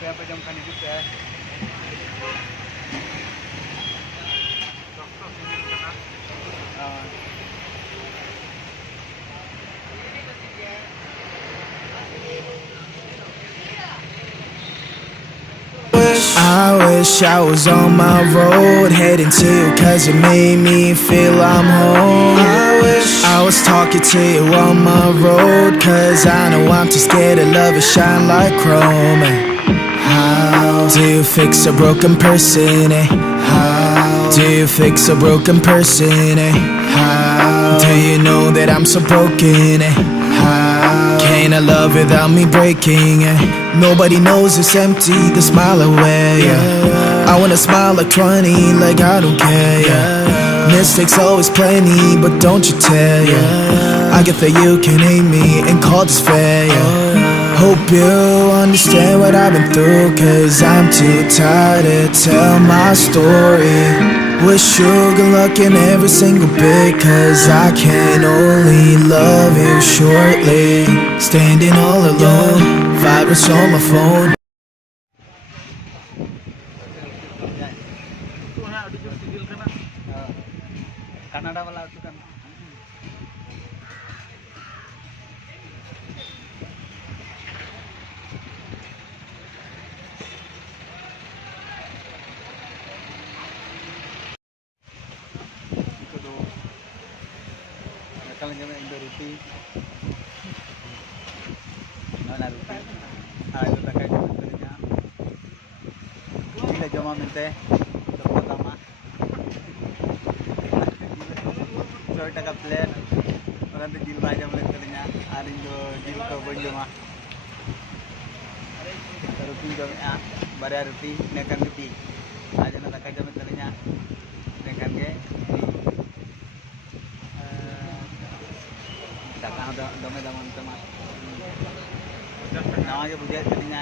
apa jam kan hidup ya. I wish I was on my road, heading to you cause it made me feel I'm home. I wish I was talking to you on my road, cause I know I'm too scared to love it shine like chrome. How do you fix a broken person, eh? How do you fix a broken person, eh? How do you know that I'm so broken, eh? How can I love without me breaking, eh? Nobody knows it's empty, the smile away, yeah. I wanna smile like 20, like I don't care, yeah. Mistakes always plenty, but don't you tell, yeah. I get that you can hate me and call this fair, yeah. Hope you understand what I've been through, cause I'm too tired to tell my story. Wish you good luck in every single bit, cause I can only love you shortly. Standing all alone, vibrates on my phone. Canada वाला तो kan. Kalau jam Indo roti, mana roti? Itu tak kaya jam kerja. Ini jam minta, dapat lama. 100 ka plate, orang tu jil baca mulai kerja. Hari itu jil ke bonjoma. Roti jam barai roti, nekan roti. Aja nak tak kaya jam kerja, nekan ke. Takkan ada dome dalam teman. Nama je budaya kerja.